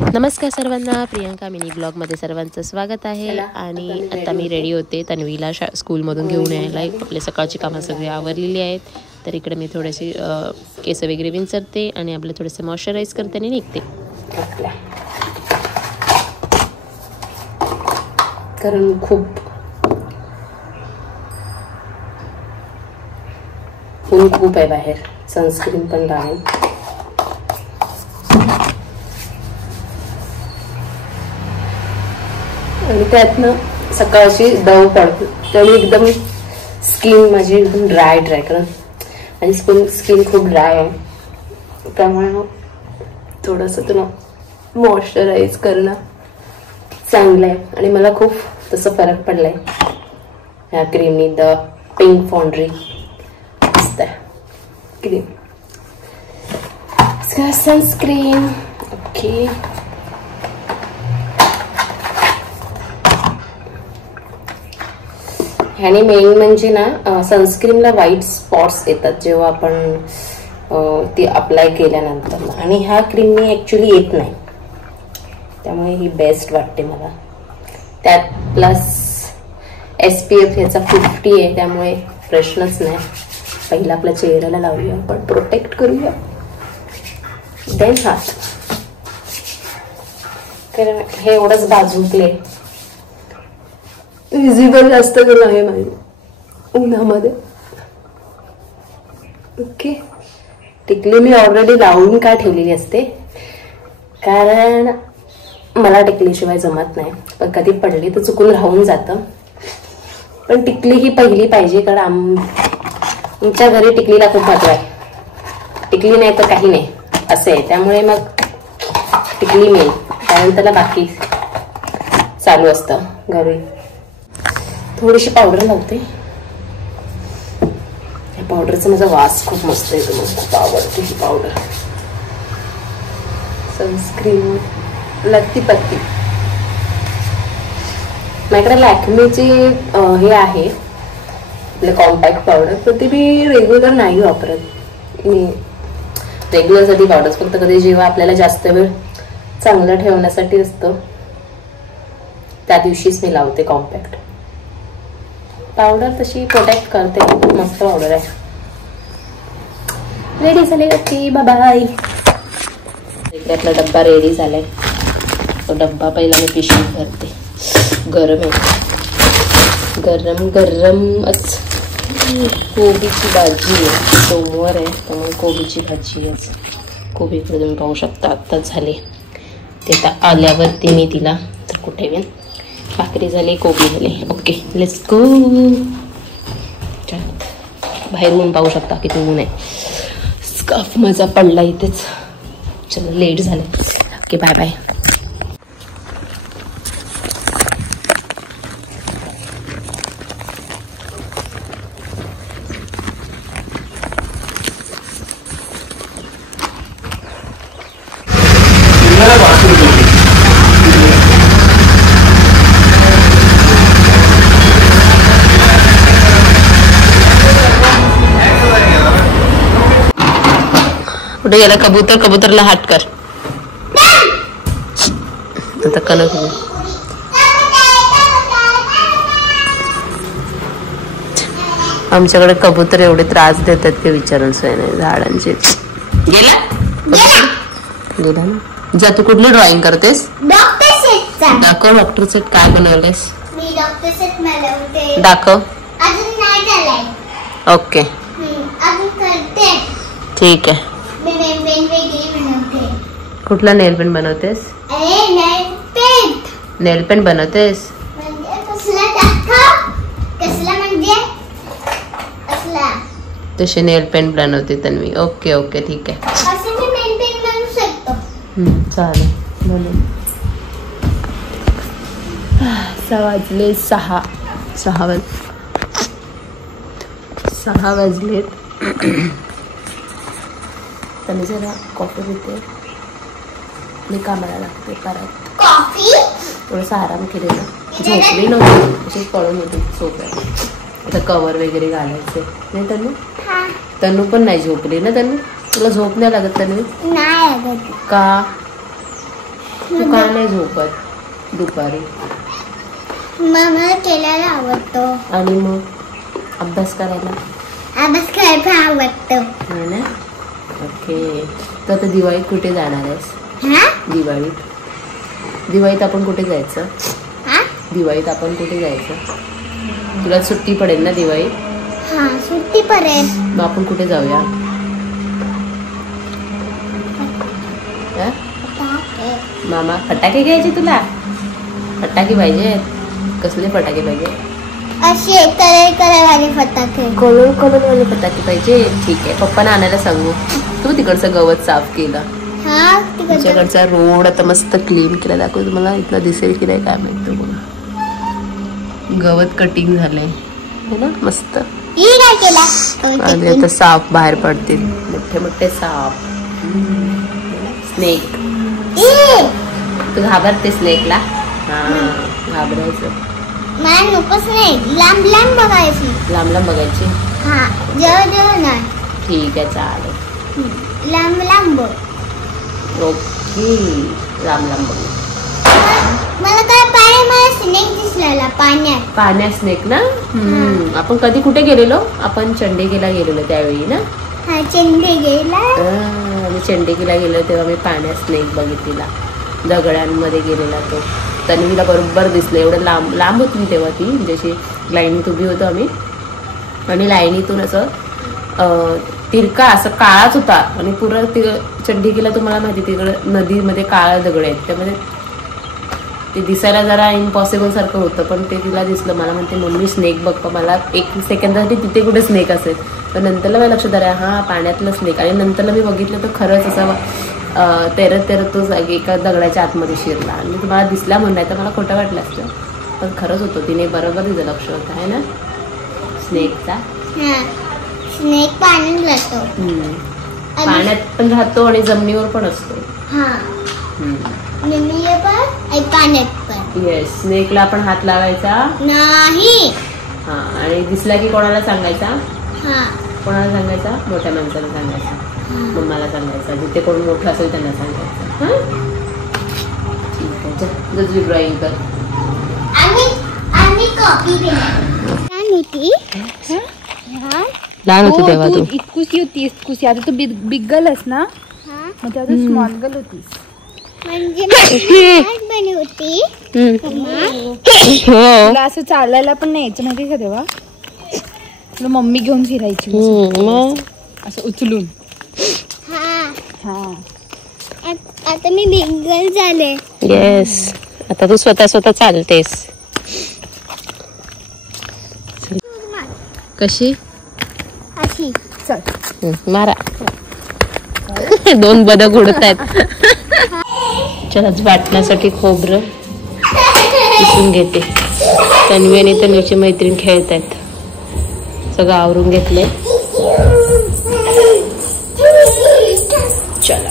नमस्कार सर्वांना, प्रियंका मिनी ब्लॉगमध्ये सर्वांचं स्वागत आहे. आणि आता मी रेडी होते तन्वीला स्कूलमधून घेऊन यायला. आपले सकाळची कामं सगळी आवरलेली आहेत. तर इकडे मी थोडेसे केस वगैरे विंचरते आणि आपले थोडेसे मॉइश्चराईज करते आणि निघते. कारण खूप ऊन खूप आहे बाहेर, सनस्क्रीन पण लावून. आणि त्यातनं सकाळची दव पडते त्यामुळे एकदम स्किन माझी एकदम ड्राय कारण माझी स्किन खूप ड्राय आहे. त्यामुळे थोडंसं तुला मॉइश्चराईज करणं चांगलं आहे. आणि मला खूप तसं फरक पडलाय ह्या क्रीमनी. द पिंक फाउंड्री मस्त आहे क्रीम. Sunscreen okay. ह्याने मेन म्हणजे ना सनस्क्रीनला व्हाईट स्पॉट्स येतात जेव्हा आपण ती अप्लाय केल्यानंतर, आणि ह्या क्रीमनी ऍक्च्युली येत नाही. त्यामुळे ही बेस्ट वाटते मला. त्यात प्लस SPF ह्याचा 50 आहे, त्यामुळे प्रश्नच नाही. पहिला आपल्या चेहऱ्याला लावूया, आपण प्रोटेक्ट करूया, देन हात. कारण हे एवढंच बाजूकले विजिबल जास्त करून आहे माझी उन्हामध्ये. ओके. टिकली मी ऑलरेडी लावून का ठेवलेली असते, कारण मला टिकलीशिवाय जमत नाही. पण कधी पडली तर चुकून राहून जातं. पण टिकली ही पहिली पाहिजे, कारण आमच्या घरी टिकलीला खूप महत्व आहे. टिकली नाही तर काही नाही असे आहे. त्यामुळे मग टिकली मेन, कारण त्याला बाकी चालू असतं घरी. थोडीशी पावडर लावते. या पावडरचा माझा वास खूप मस्त आहे, मला खूप आवडते ही पावडर. सनस्क्रीन लत्ती पत्ती. माझ्याकडे लॅक्मेची हे आहे आपलं कॉम्पॅक्ट पावडर, पण ती मी रेग्युलर नाही वापरत. मी रेग्युलरसाठी पावडर फक्त कधी जेव्हा आपल्याला जास्त वेळ चांगलं ठेवण्यासाठी असतं त्या दिवशीच मी लावते कॉम्पॅक्ट पावडर. तशी प्रोटेक्ट करते, मस्त पावडर आहे. रेडी झाले की बाय. आपला डब्बा रेडी झालाय. तो डब्बा पहिला मी पिशवीत भरते. गरम आहे, गरम गरमच. कोबीची भाजी आहे, सोमवार आहे त्यामुळे कोबीची भाजी आहे. कोबी इकडे तुम्ही पाहू शकता आत्ताच झाले. ते आता आल्यावरती मी तिला तर कुठे येईन. भाकरी झाली, कोबी झाली. Okay, let's go. बाहेर ऊन पाहू शकता किती ऊन आहे. स्कार्फ माझा पडला इथेच. चलो लेट झाले. Okay bye bye. कुठे गेला कबूतर? कबूतरला हात कर. आता कनक आमच्याकडे कबूतर एवढे त्रास देतात ते विचारून सोय नाही. झाडांचे गेला गेला ना. जा, तू कुठली ड्रॉइंग करतेस? दाखव डॉक्टर सेट काय बनवलेस. दाखव. ओके ठीक आहे. कुठला नेल पेंट बनवतेस? नेल पेंट बनवतेस? तसे नेल पेंट बनवते तन्वी. ओके ओके ठीक आहे. चालेल म्हणून. 6 वाजले. 6 वाजलेत. त्याने जरा कॉफी पिते मी कामाला लागते. परत कॉफी थोडंसं आराम केलेला. झोपली नव्हती, अशी पळून होती झोपायला. आता कवर वगैरे घालायचे नाही. तन्नू पण नाही झोपली ना. तन्नू तुला झोप नाही लागत? तन्वी का? तू का नाही झोपत दुपारी? मला केल्याला आवडतो आणि मग अभ्यास करायला आवडतं. हो ना. ओके. तर आता दिवाळीत कुठे जाणार आहेस? दिवाळीत आपण कुठे जायचं? दिवाळीत आपण कुठे जायचं? तुला सुट्टी पडेल ना दिवाळीत? हा, सुट्टी पडेल. मग आपण कुठे जाऊया? मामा फटाके घ्यायचे तुला? फटाके पाहिजे? कसले फटाके पाहिजे? असे कलरवाले फटाके. कलरवाले फटाके पाहिजे. ठीक आहे, पप्पांना आणायला सांगू. तू तिकडचं गवत साफ केलं? हा, तुमच्याकडचा रोड आता मस्त क्लीन केला. दाखव तुम्हाला. इथलं दिसेल की नाही काय माहिती. बघा, गवत कटिंग झालंय है ना, मस्त. काय केला? आणि आता साप बाहेर पडतील, मोठे मोठे साप. स्नेक. तू घाबरते स्नेकला? हा, घाबरायचं. मला नकोच नाही. लांब लांब बघायची. लांब लांब बघायची? हा, जवळ जवळ नाही. ठीक आहे, चालेल. लांब लांब. ओके, लांब लांब बघ. मला काय मला स्नेक दिसलेला पाण्यात स्नेक ना. आपण कधी कुठे गेलेलो? आपण चंडिगेला गेलेलो त्यावेळी ना. हा, चंडिगेला. आम्ही चंडिगेला गेलो तेव्हा मी पाण्यात स्नेक बघितलेला. दगडांमध्ये गेलेला तो. तन्वीला बरोबर दिसलं. एवढं लांब लांब होती तेव्हा ती, जशी लाईनीत उभी होतो आम्ही. आणि लाईनीतून असं तिरका असं काळाच होता. आणि पुरा चंडिगेला तुम्हाला माहिती तिकडे नदीमध्ये काळा दगड आहेत, त्यामध्ये ते दिसायला जरा इम्पॉसिबल सारखं होतं. पण ते तिला दिसलं. मला म्हणते मम्मी स्नेक बघ. मला एक सेकंदासाठी तिथे कुठे स्नेक असेल. पण नंतरला मला लक्षात आलं, हा पाण्यातलं स्नेक. आणि नंतरला मी बघितलं तर खरंच असं तेरत तो एका दगडाच्या आतमध्ये शिरला. आणि तुम्हाला दिसला म्हणलाय तर मला खोटं वाटलं असतं, पण खरंच होतं. तिने बरोबर तिचं लक्ष होतं आहे ना स्नेकचा. स्नेक पाण्यात राहतो. पाण्यात पण राहतो आणि जमिनीवर पण असतो. पाण्यात पण. येस. स्नेकला आपण हात लावायचा नाही. हा, आणि दिसला की कोणाला सांगायचा? हा. कोणाला सांगायचा? मोठ्या माणसाला सांगायचा. मम्माला सांगायचा. जिथे कोण मोठं असेल त्यांना सांगायचं. हा, ठीक आहे. तुझी ड्रॉइंग कर. आम्ही कॉपी लहान होती तेव्हा तू. इतकुसी होती इतकुसी. आता तू बिग गर्ल आहेस ना, मग तेव्हा तू स्मॉल गर्ल होतीस. म्हणजे बनी होती. तुला असं चालायला पण नाही यायचं माहिती का तेव्हा? तुला मम्मी घेऊन फिरायची असं उचलून. आता मी बिग गर्ल झाले. येस. आता तू स्वतः चालतेस. कशी? अशी. चल मारा. 2 बदक उडत आहेत. चलाच वाटण्यासाठी खोबरं किसून घेते. तन्वी आणि तन्वीची मैत्रीण खेळत आहेत. सगळं आवरून घेतलंय. चला.